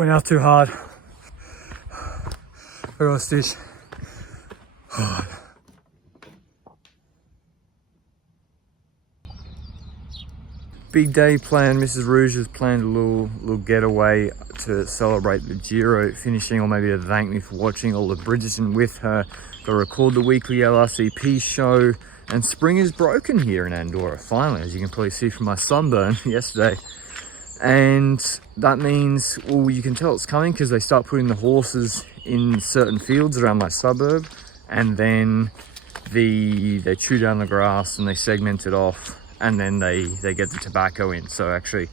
Went out too hard. I got a stitch. Big day planned. Mrs. Rouge has planned a little getaway to celebrate the Giro finishing, or maybe to thank me for watching all the Bridgerton with her. Got to record the weekly LRCP show, and spring is broken here in Andorra, finally, as you can probably see from my sunburn yesterday. And that means, well, you can tell it's coming because they start putting the horses in certain fields around my suburb, and then they chew down the grass and they segment it off, and then they get the tobacco in. So actually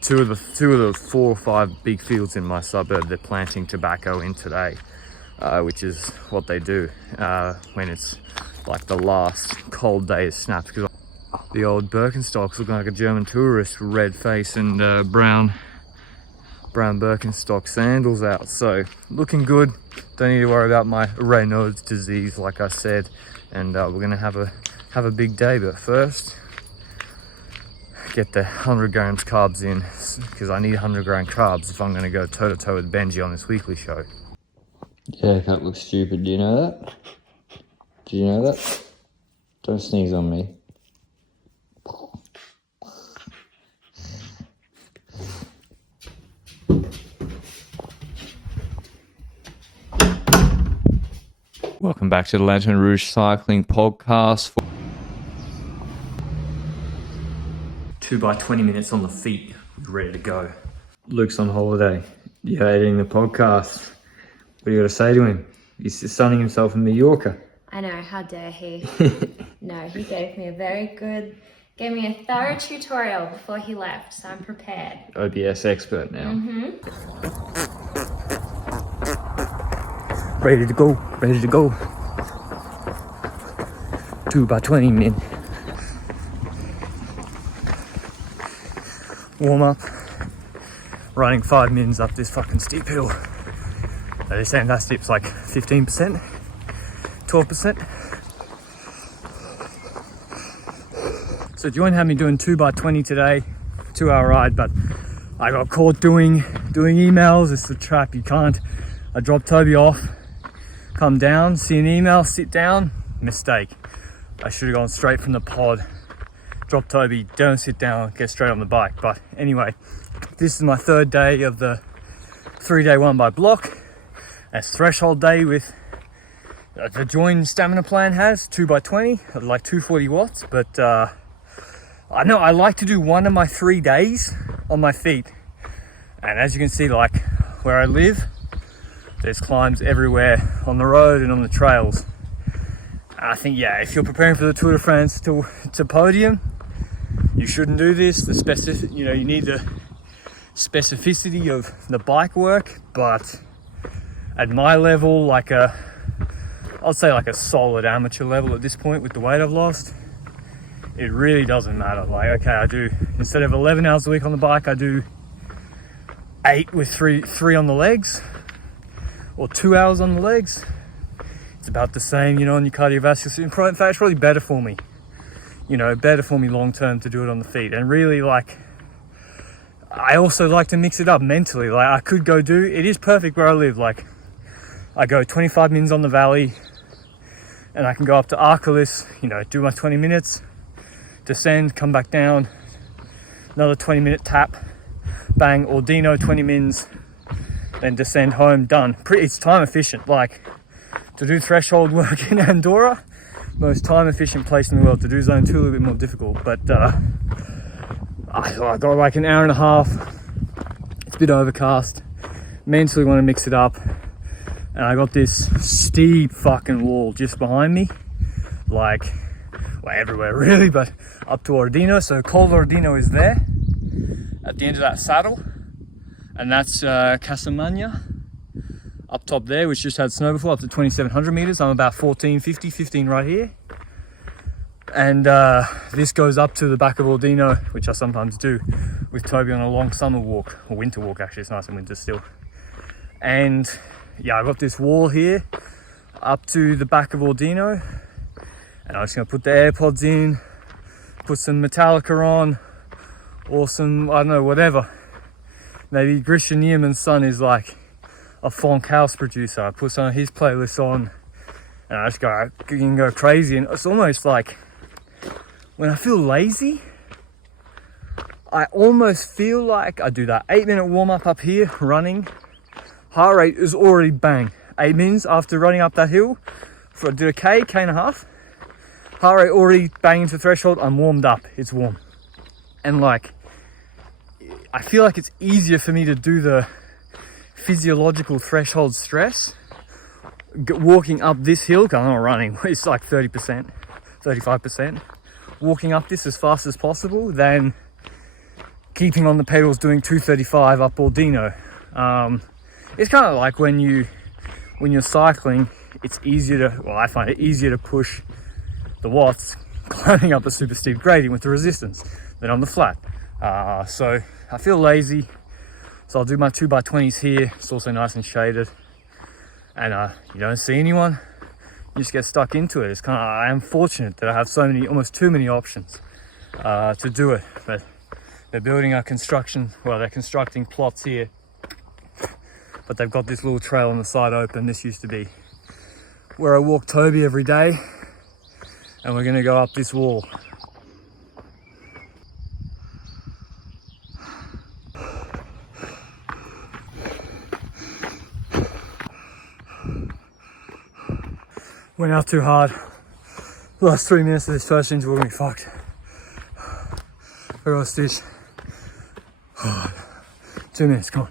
two of the 4 or 5 big fields in my suburb, they're planting tobacco in today, which is what they do when it's like the last cold day is snapped. Because the old Birkenstocks look like a German tourist with red face and brown Birkenstock sandals out. So looking good. Don't need to worry about my Raynaud's disease, like I said. And we're gonna have a big day, but first get the 100 grams carbs in, because I need 100 gram carbs if I'm gonna go toe to toe with Benji on this weekly show. Yeah, can't look stupid. Do you know that? Do you know that? Don't sneeze on me. Welcome back to the Lantern Rouge Cycling Podcast. 2 by 20 minutes on the feet, ready to go. Luke's on holiday. You're editing the podcast. What do you got to say to him? He's sunning himself in Mallorca. I know, how dare he? No, he gave me a thorough tutorial before he left, so I'm prepared. OBS expert now. Ready to go, ready to go. 2 by 20 min. Warm up. Running 5 mins up this fucking steep hill. They're saying that steep's like 15%, 12%. So Joanne had me doing 2 by 20 today, 2-hour ride, but I got caught doing emails. It's the trap, you can't. I dropped Toby off, come down, see an email, sit down, mistake. I should have gone straight from the pod, drop Toby, don't sit down, get straight on the bike. But anyway, this is my 3rd day of the 3-day 1 by block. That's threshold day with the joined stamina plan has 2 by 20, like 240 watts. But I know I like to do 1 of my 3 days on my feet. And as you can see, like where I live, there's climbs everywhere on the road and on the trails. And I think, yeah, if you're preparing for the Tour de France to podium, you shouldn't do this. You need the specificity of the bike work, but at my level, I'd say like a solid amateur level at this point with the weight I've lost, it really doesn't matter. Like, okay, I do, instead of 11 hours a week on the bike, I do 8 with three on the legs, or 2 hours on the legs. It's about the same, on your cardiovascular system. In fact, it's probably better for me, better for me long term to do it on the feet. And really, I also like to mix it up mentally. Like, I could go it is perfect where I live. Like, I go 25 mins on the valley, and I can go up to Arcalis, do my 20 minutes, descend, come back down, another 20-minute tap, bang, Ordino, 20 mins, then descend home, done. It's time efficient. Like, to do threshold work in Andorra, most time efficient place in the world. To do zone 2, a little bit more difficult, but I got like an hour and a half. It's a bit overcast. Mentally want to mix it up, and I got this steep fucking wall just behind me, like, well, everywhere really, but up to Ordino. So Col Ordino is there at the end of that saddle, and that's Casamagna up top there, which just had snow before, up to 2,700 meters. I'm about 15 right here. And this goes up to the back of Ordino, which I sometimes do with Toby on a long summer walk, or winter walk actually. It's nice in winter still. And yeah, I got this wall here up to the back of Ordino, and I'm just gonna put the AirPods in, put some Metallica on, or some, I don't know, whatever, maybe Christian Nierman's son is like a funk house producer. I put some of his playlists on and I just go crazy. And it's almost like when I feel lazy, I almost feel like I do that 8-minute warm-up up here running. Heart rate is already bang. 8 minutes after running up that hill, I did a K and a half. Heart rate already banging to threshold. I'm warmed up. It's warm. And like, I feel like it's easier for me to do the physiological threshold stress walking up this hill, because I'm not running, it's like 30%, 35%. Walking up this as fast as possible than keeping on the pedals doing 235 up Bordino. It's kind of like when you're cycling, it's easier to, well, I find it easier to push the watts climbing up a super steep gradient with the resistance than on the flat. So I feel lazy, so I'll do my 2x20s here. It's also nice and shaded, and you don't see anyone, you just get stuck into it. It's kind of, I am fortunate that I have so many, almost too many options to do it. But they're building a construction, well, they're constructing plots here, but they've got this little trail on the side open. This used to be where I walk Toby every day, and we're gonna go up this wall. Went out too hard. The last 3 minutes of this first interval we fucked. I got a stitch. 2 minutes, come on.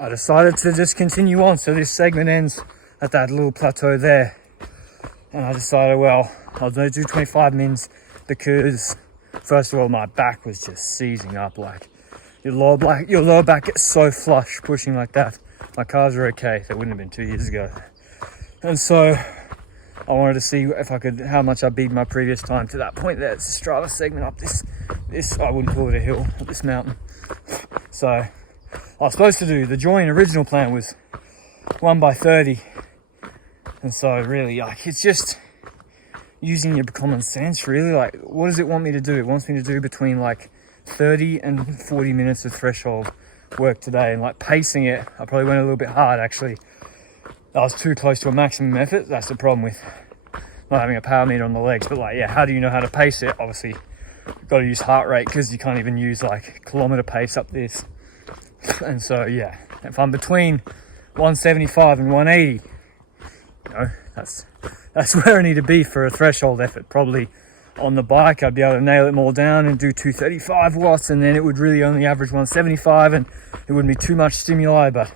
I decided to just continue on, so this segment ends at that little plateau there. And I decided, well, I'll do 25 mins because, first of all, my back was just seizing up. Like, your lower back gets so flush pushing like that. My calves are okay. That wouldn't have been 2 years ago. And so I wanted to see if I could, how much I beat my previous time to that point there. It's a Strava segment up this, I wouldn't call it a hill, up this mountain. So I was supposed to do, the join original plan was 1x30. And so really, like, it's just using your common sense, really. Like, what does it want me to do? It wants me to do between like 30 and 40 minutes of threshold work today, and like pacing it, I probably went a little bit hard actually. I was too close to a maximum effort. That's the problem with not having a power meter on the legs. But like, yeah, how do you know how to pace it? Obviously, you've got to use heart rate, because you can't even use like kilometer pace up this. And so yeah, if I'm between 175 and 180, you know, that's where I need to be for a threshold effort. Probably on the bike, I'd be able to nail it more down and do 235 watts, and then it would really only average 175, and it wouldn't be too much stimuli, but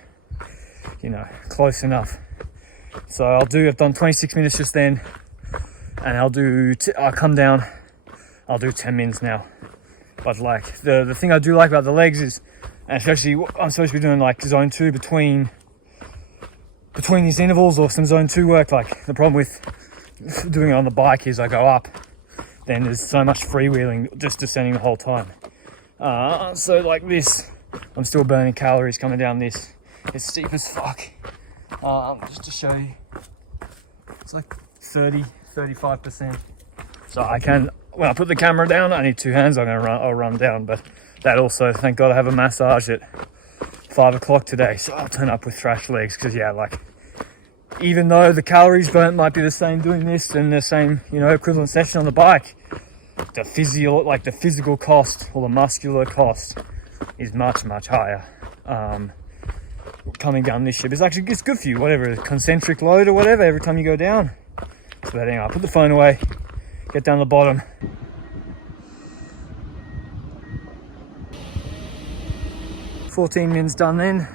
you know, close enough. So I've done 26 minutes just then, and I'll come down, I'll do 10 mins now. But like, the thing I do like about the legs is, and especially I'm supposed to be doing like zone 2 between these intervals, or some zone 2 work. Like, the problem with doing it on the bike is I go up, then there's so much freewheeling, just descending the whole time. So like this, I'm still burning calories coming down this. It's steep as fuck. Just to show you, it's like 35%. So I can, when I put the camera down, I need 2 hands. I'll run down. But that also, thank God I have a massage at 5 o'clock today, so I'll turn up with thrash legs. Because yeah, like, even though the calories burnt might be the same doing this and the same, you know, equivalent session on the bike, the physical cost, or the muscular cost, is much higher. Coming down this ship is actually, it's good for you, whatever, concentric load or whatever, every time you go down. So but anyway, I'll put the phone away, get down the bottom. $14 mins done then.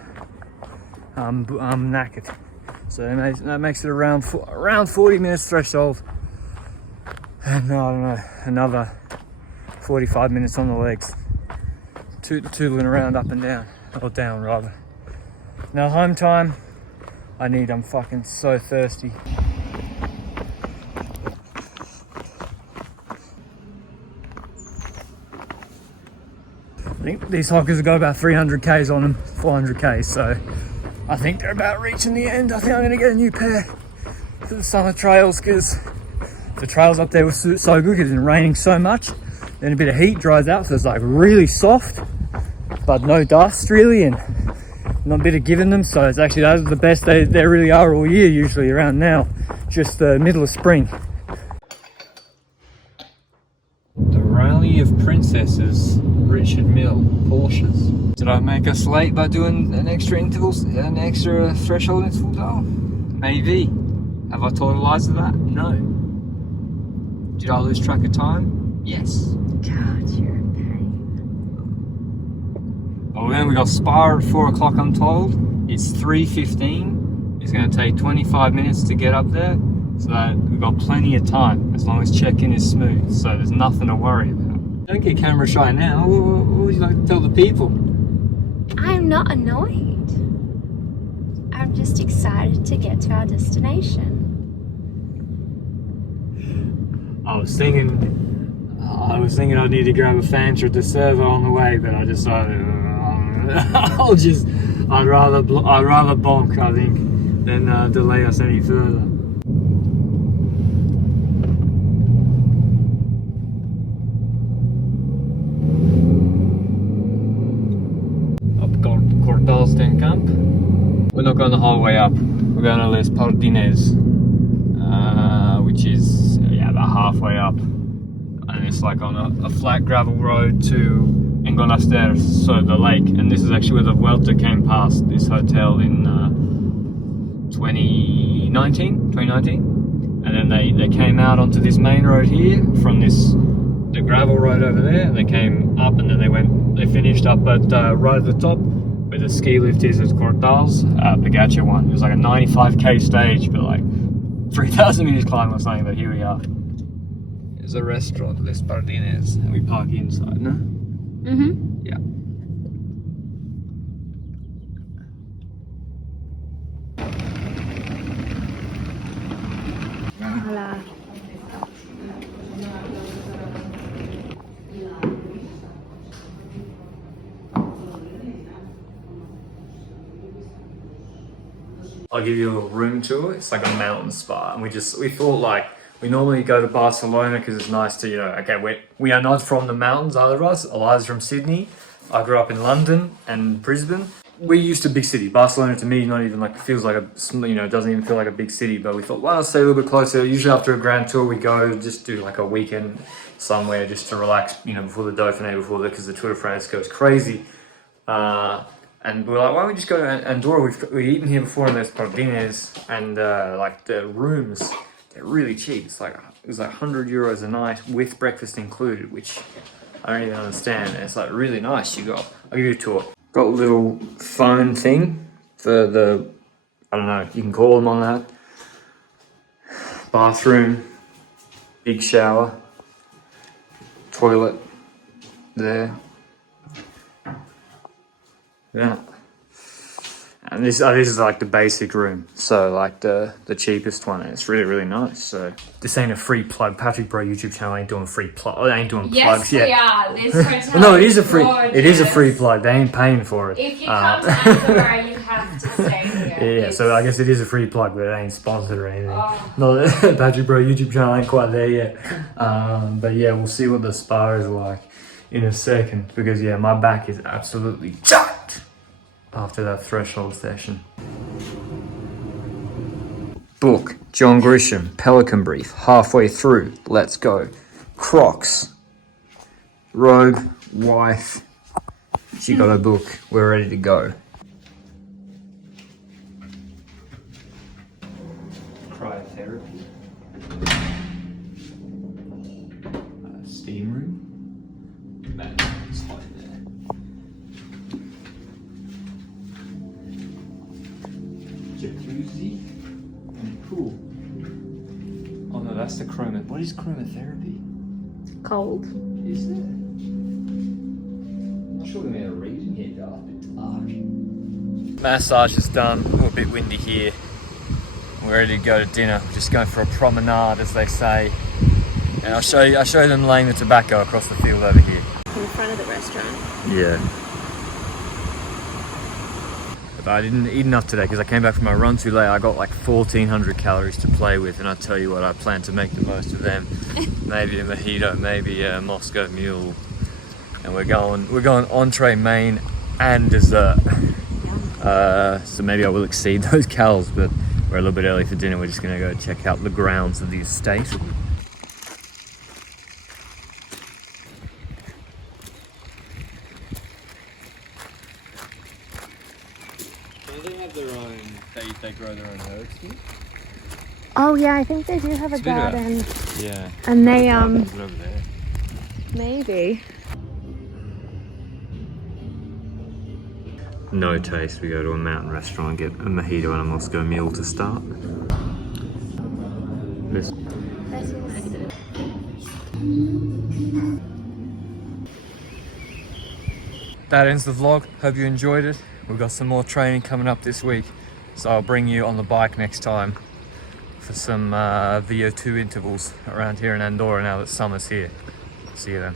I'm knackered. So that makes it around 40 minutes threshold. And I don't know, another 45 minutes on the legs. Tootling around up and down, or down rather. Now home time, I'm fucking so thirsty. I think these hikers have got about 300 Ks on them, 400 Ks, so I think they're about reaching the end. I think I'm gonna get a new pair for the summer trails because the trails up there were so good because it's been raining so much. Then a bit of heat dries out, so it's like really soft, but no dust really, and not a bit of giving them. So it's actually, those are the best they really are all year, usually around now, just the middle of spring. The Rally of Princesses, Richard Mill, Porsches. Did I make us late by doing an extra threshold interval though? Maybe. Have I totalized that? No. Did I lose track of time? Yes. God, you're a pain. Well, then we got Spire at 4 o'clock, I'm told. It's 3:15. It's going to take 25 minutes to get up there. So that we've got plenty of time, as long as check-in is smooth. So there's nothing to worry about. Don't get camera shy now. What would you like to tell the people? I'm not annoyed. I'm just excited to get to our destination. I was thinking I'd need to grab a Fanta at the servo on the way, but I decided I'd rather bonk, I think, than delay us any further. Up Cortalsten Camp. We're not going the whole way up. We're going to Les Pardines, which is about halfway up, and it's like on a flat gravel road to Engonasters, so the lake. And this is actually where the Vuelta came past this hotel in 2019, and then they came out onto this main road here from the gravel road over there, and they came up, and then they finished up at right at the top where the ski lift is at Cortals, Pagacha one. It was like a 95k stage, but like 3,000 meters climb or something, but here we are. There's a restaurant, Les Pardines, and we park inside, no? Mm-hmm. Yeah. Hola. I'll give you a little room tour. It's like a mountain spa, and we thought like, we normally go to Barcelona because it's nice to, okay, we are not from the mountains, either of us. Eliza's from Sydney. I grew up in London and Brisbane. We're used to big city. Barcelona to me, not even like, feels like doesn't even feel like a big city, but we thought, well, let's stay a little bit closer. Usually after a grand tour, we go just do like a weekend somewhere just to relax, before the Dauphiné, because the Tour de France goes crazy. And we're like, why don't we just go to Andorra? We've eaten here before in Les Pardines, and like the rooms, they're really cheap. It was like €100 a night with breakfast included, which I don't even understand. And it's like really nice. I'll give you a tour. Got a little phone thing for I don't know, you can call them on that. Bathroom, big shower, toilet there. Yeah. And this is like the basic room, so like the cheapest one. It's really, really nice. So this ain't a free plug. Patrick Bro YouTube channel ain't doing free plug. I ain't doing plugs yet. Yes, we are. This hotel no, it is a free. gorgeous. It is a free plug. They ain't paying for it. If you come to Andorra, you have to stay here. Yeah, so I guess it is a free plug, but it ain't sponsored or anything. No, Patrick Bro YouTube channel ain't quite there yet. But yeah, we'll see what the spa is like in a second, because yeah, my back is absolutely jacked after that threshold session. Book, John Grisham, Pelican Brief, halfway through, let's go. Crocs, robe, wife, she got a book, we're ready to go. Cryotherapy. Steam room. Man, it's hot in there. Jacuzzi and pool. Oh no, that's the chroma. What is chromotherapy? Cold. Is it? I'm not sure we made a reading here, guys. Massage is done. A little bit windy here. We're ready to go to dinner. We're just going for a promenade, as they say. And I'll show them laying the tobacco across the field over here. In front of the restaurant. Yeah. But I didn't eat enough today because I came back from my run too late. I got like 1,400 calories to play with, and I tell you what, I plan to make the most of them. Maybe a mojito, maybe a Moscow Mule, and we're going entree, main, and dessert. So maybe I will exceed those calories, but we're a little bit early for dinner. We're just gonna go check out the grounds of the estate. They have their own. They grow their own herbs here. Oh yeah, I think they do have a garden. Yeah. And they Over there. maybe. No taste. We go to a mountain restaurant and get a mojito and a Moscow Mule to start. This. That ends the vlog. Hope you enjoyed it. We've got some more training coming up this week, so I'll bring you on the bike next time for some VO2 intervals around here in Andorra now that summer's here. See you then.